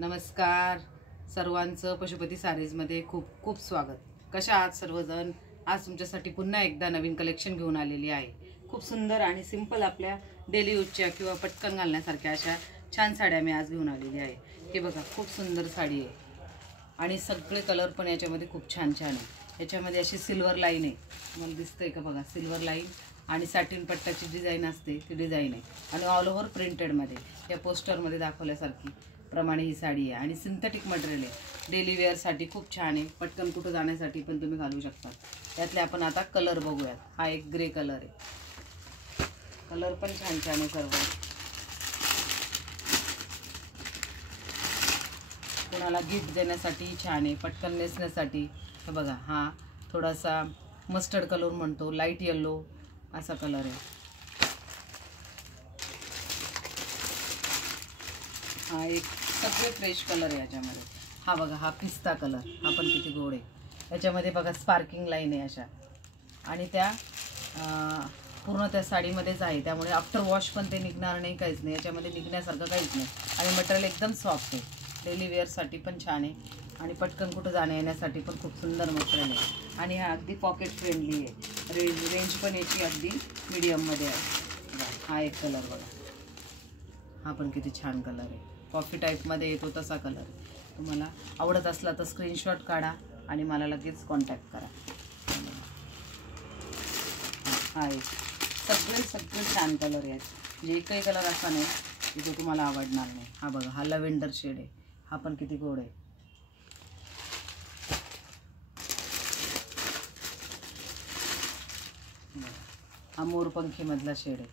नमस्कार सर्वांचं पशुपती सारीजमध्ये खूप खूप स्वागत। कशा आहात सर्वजण? आज तुमच्यासाठी पुन्हा एकदा नवीन कलेक्शन घेऊन आलेली आहे। खूप सुंदर आणि सिंपल आपल्या डेली यूजच्या किंवा पटकन घालण्यासारख्या अशा छान साड्या मी आज घेऊन आलेली आहे। हे बघा, खूप सुंदर साडी आहे आणि सगळे कलर पण याच्यामध्ये खूप छान छान आहे। याच्यामध्ये अशी सिल्वर लाईन आहे, तुम्हाला दिसतंय का बघा, सिल्वर लाईन आणि सॅटिन पट्ट्याची डिझाईन असते ती डिझाईन आहे आणि ऑल ओव्हर प्रिंटेडमध्ये या पोस्टरमध्ये दाखवल्यासारखी प्रमाणे ही साडी आहे आणि सिंथेटिक मटेरियल आहे। डेली वेअरसाठी खूप छान आहे, पटकन कुठं जाण्यासाठी पण तुम्ही घालू शकता। त्यातले आपण आता कलर बघूयात। हा एक ग्रे कलर आहे, कलर पण छान छान आहे सर्व। कोणाला गिफ्ट देण्यासाठी छान आहे, पटकन नेसण्यासाठी। हे बघा, हा थोडासा मस्टर्ड कलर म्हणतो, लाईट येलो असा कलर आहे। हा एक सगळे फ्रेश कलर आहे याच्यामध्ये। हा बघा, हा पिस्ता कलर, हा पण किती गोड आहे। याच्यामध्ये बघा स्पार्किंग लाईन आहे अशा आणि त्या पूर्ण त्या साडीमध्येच आहे, त्यामुळे आफ्टर वॉश पण ते निघणार नाही, काहीच नाही याच्यामध्ये निघण्यासारखं काहीच नाही आणि मटेरियल एकदम सॉफ्ट आहे। डेली वेअरसाठी पण छान आहे आणि पटकन कुठं जाण्या येण्यासाठी पण खूप सुंदर मटेरियल आहे आणि हा अगदी पॉकेट फ्रेंडली आहे। रेंज पण याची अगदी मीडियममध्ये आहे। हा एक कलर बघा, हा पण किती छान कलर आहे, कॉफी टाईपमध्ये येतो तसा कलर आहे। तुम्हाला आवडत असला तर स्क्रीनशॉट काढा आणि मला लगेच कॉन्टॅक्ट करा। हा एक सगळे छान कलर आहेत, म्हणजे एकही कलर असा नाही की जो तुम्हाला आवडणार नाही। हा बघा, हा लव्हेंडर शेड आहे, हा पण किती गोड आहे। हा मोरपंखीमधला शेड आहे,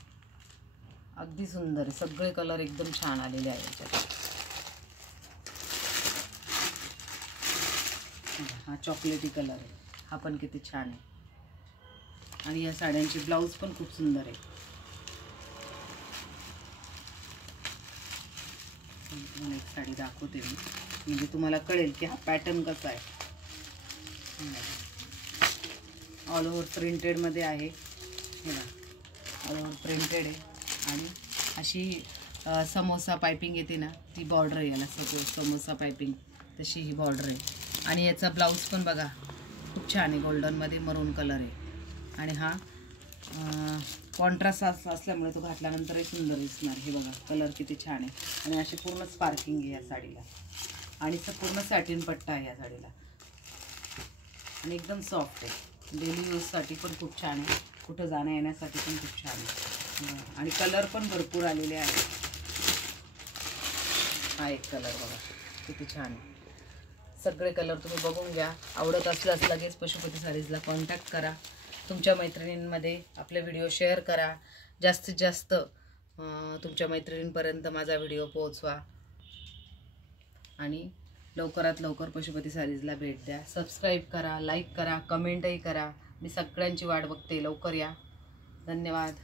अगदी सुंदर आहे। सगळे कलर एकदम छान आलेले आहे याच्यात। हा चॉकलेटी कलर आहे, हा पण किती छान आहे आणि या साड्यांची ब्लाऊज पण खूप सुंदर आहे। तुम्हाला एक साडी दाखवते मी, म्हणजे तुम्हाला कळेल की हा पॅटर्न कसा आहे। ऑल ओव्हर प्रिंटेडमध्ये आहे, हे ना, ऑल ओव्हर प्रिंटेड आहे आणि अशी समोसा पायपिंग येते ना, ती बॉर्डर आहे याला, समोसा पायपिंग तशी ही बॉर्डर आहे आणि याचा ब्लाऊज पण बघा खूप छान आहे, गोल्डनमध्ये मरून कलर आहे आणि हा कॉन्ट्रास्ट असल्यामुळे तो घातल्यानंतरही सुंदर दिसणार। हे बघा, कलर किती छान आहे आणि अशी पूर्ण स्पार्किंग आहे या साडीला आणि पूर्ण सॅटिन पट्टा आहे या साडीला आणि एकदम सॉफ्ट आहे। डेली यूजसाठी पण खूप छान आहे, कुठं जाण्या येण्यासाठी पण खूप छान आहे आणि कलर पण भरपूर आलेले आहेत। हा एक कलर बघा किती छान आहे। सगळे कलर तुम्ही बघून घ्या, आवडत असल्यास लगेच पशुपती सारीजला कॉन्टॅक्ट करा। तुमच्या मैत्रिणींमध्ये आपले व्हिडिओ शेअर करा, जास्तीत जास्त तुमच्या मैत्रिणींपर्यंत माझा व्हिडिओ पोहोचवा आणि लवकरात लवकर पशुपती सारीजला भेट द्या। सबस्क्राईब करा, लाईक करा, कमेंटही करा। मी सगळ्यांची वाट बघते, लवकर या। धन्यवाद।